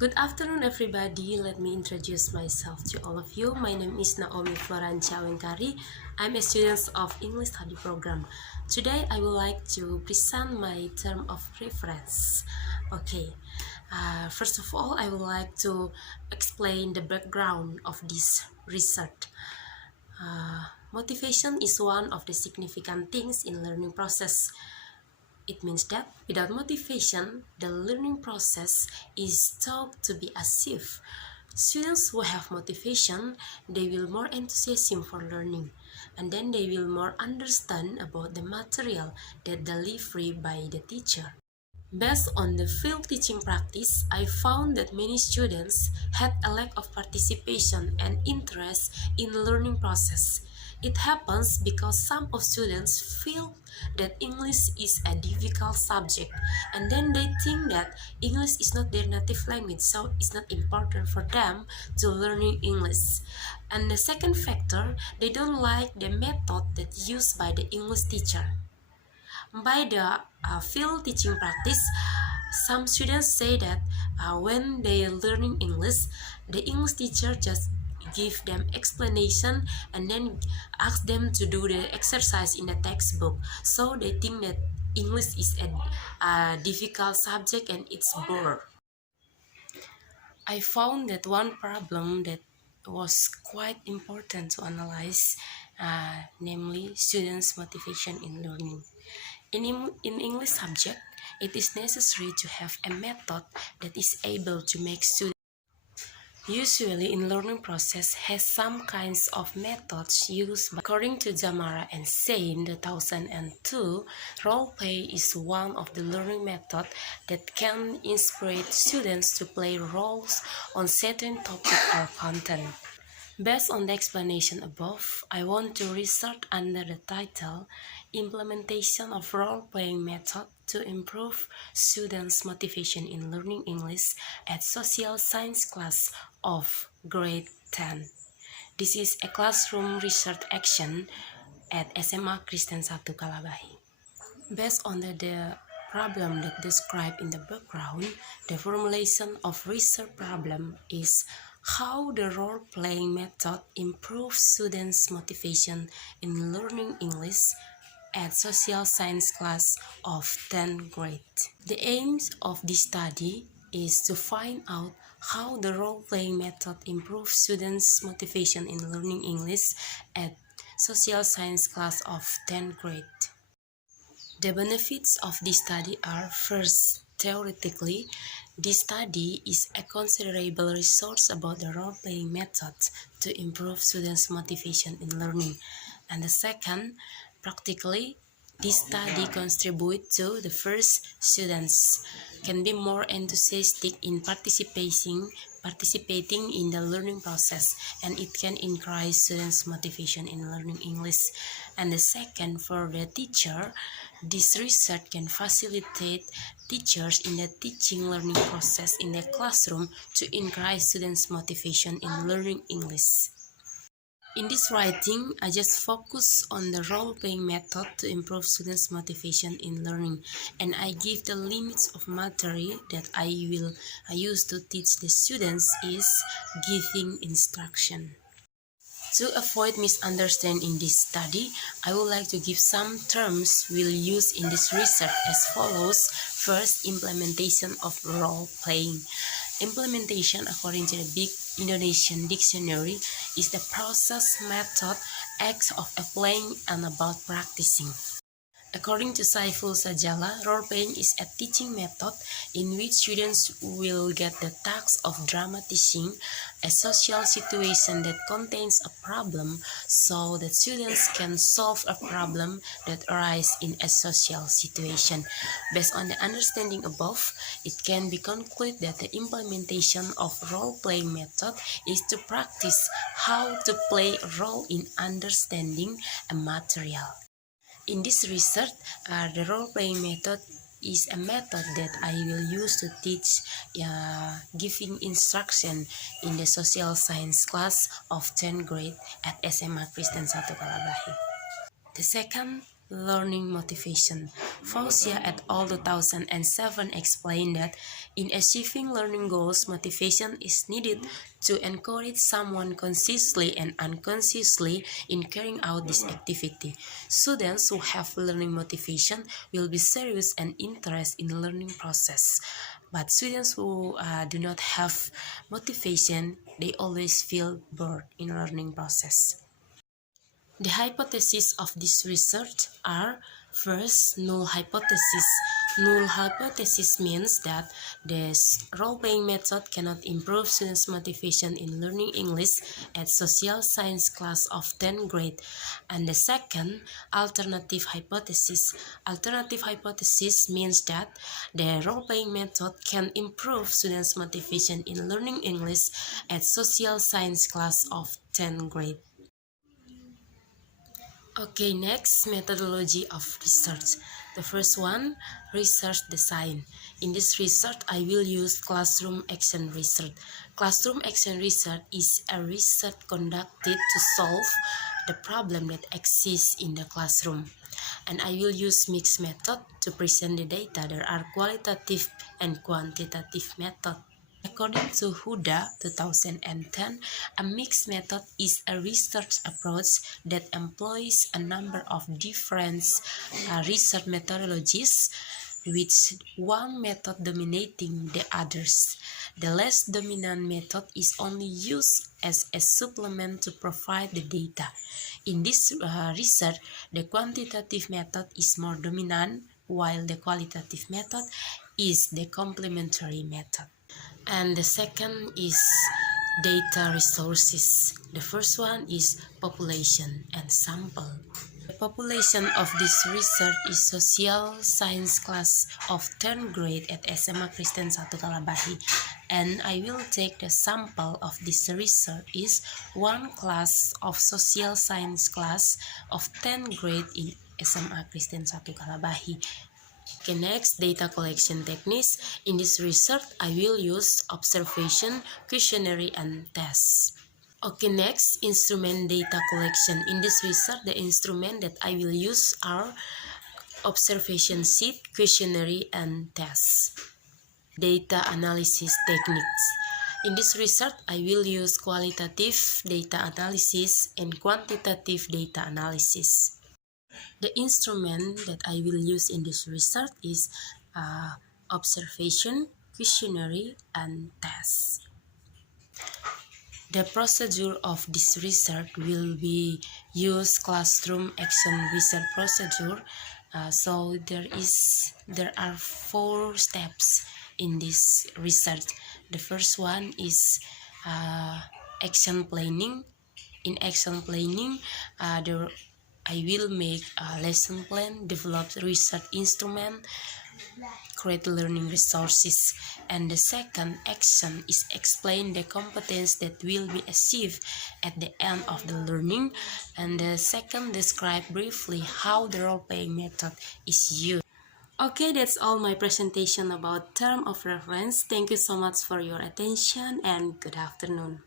Good afternoon, everybody. Let me introduce myself to all of you. My name is Naomi F Awengkari. I'm a student of English Study Program. Today, I would like to present my term of reference. Okay. First of all, I would like to explain the background of this research. Motivation is one of the significant things in learning process. It means that without motivation, the learning process is thought to be as if students who have motivation, they will more enthusiasm for learning, and then they will more understand about the material that delivered by the teacher. Based on the field teaching practice, I found that many students had a lack of participation and interest in learning process. It happens because some of students feel that English is a difficult subject, and then they think that English is not their native language, so it's not important for them to learning English. And the second factor, they don't like the method that used by the English teacher. By the field teaching practice, some students say that when they are learning English, the English teacher just give them explanation and then ask them to do the exercise in the textbook. So they think that English is a difficult subject and it's bore. I found that one problem that was quite important to analyze, namely students' motivation in learning. In English subject, it is necessary to have a method that is able to make students usually in learning process has some kinds of methods used. According to Jamara and Sain 2002, role play is one of the learning methods that can inspire students to play roles on certain topic or content. Based on the explanation above, I want to research under the title Implementation of Role-Playing Method to Improve Students' Motivation in Learning English at Social Science class of grade 10. This is a classroom research action at SMA Kristen 1 Kalabahi. Based on the problem that described in the background, the formulation of research problem is how the role-playing method improves students' motivation in learning English at social science class of 10th grade. The aims of this study is to find out how the role-playing method improves students' motivation in learning English at social science class of 10th grade. The benefits of this study are, first, theoretically, this study is a considerable resource about the role-playing methods to improve students' motivation in learning. And the second, practically, this study contributes to the first students can be more enthusiastic in participating in the learning process, and it can increase students' motivation in learning English. And the second, for the teacher, this research can facilitate teachers in the teaching learning process in the classroom to increase students' motivation in learning English. In this writing, I just focus on the role-playing method to improve students' motivation in learning, and I give the limits of material that I use to teach the students is giving instruction. To avoid misunderstanding in this study, I would like to give some terms we'll use in this research as follows. First, implementation of role-playing. Implementation, according to the Big Indonesian Dictionary, is the process, method, act of applying and about practicing. According to Saiful Sajala, role-playing is a teaching method in which students will get the task of dramatizing a social situation that contains a problem so that students can solve a problem that arises in a social situation. Based on the understanding above, it can be concluded that the implementation of role-playing method is to practice how to play a role in understanding a material. In this research, the role-playing method is a method that I will use to teach giving instruction in the social science class of 10th grade at SMA Kristen 1 Kalabahi. The second learning motivation. Faucia et al. 2007 explained that in achieving learning goals, motivation is needed to encourage someone consciously and unconsciously in carrying out this activity. Students who have learning motivation will be serious and interested in the learning process. But students who do not have motivation, they always feel bored in learning process. The hypotheses of this research are: first, null hypothesis. Null hypothesis means that the role-playing method cannot improve students' motivation in learning English at social science class of 10th grade. And the second, alternative hypothesis. Alternative hypothesis means that the role-playing method can improve students' motivation in learning English at social science class of 10th grade. Okay, next, methodology of research. The first one, research design. In this research, I will use classroom action research. Classroom action research is a research conducted to solve the problem that exists in the classroom. And I will use mixed method to present the data. There are qualitative and quantitative method. According to Huda 2010, a mixed method is a research approach that employs a number of different research methodologies, with one method dominating the others. The less dominant method is only used as a supplement to provide the data. In this research, the quantitative method is more dominant, while the qualitative method is the complementary method. And the second is data resources. The first one is population and sample. The population of this research is social science class of 10th grade at SMA Kristen 1 Kalabahi, and I will take the sample of this research is one class of social science class of 10th grade in SMA Kristen 1 Kalabahi. Okay, next, data collection techniques. In this research, I will use observation, questionnaire, and tests. Okay, next, instrument data collection. In this research, the instrument that I will use are observation sheet, questionnaire, and tests. Data analysis techniques. In this research, I will use qualitative data analysis and quantitative data analysis. The instrument that I will use in this research is observation, questionnaire, and tests. The procedure of this research will be use classroom action research procedure. So there are 4 steps in this research. The first one is action planning. In action planning, I will make a lesson plan, develop research instrument, create learning resources. And the second action is explain the competence that will be achieved at the end of the learning. And the second, describe briefly how the role-playing method is used. Okay, that's all my presentation about term of reference. Thank you so much for your attention and good afternoon.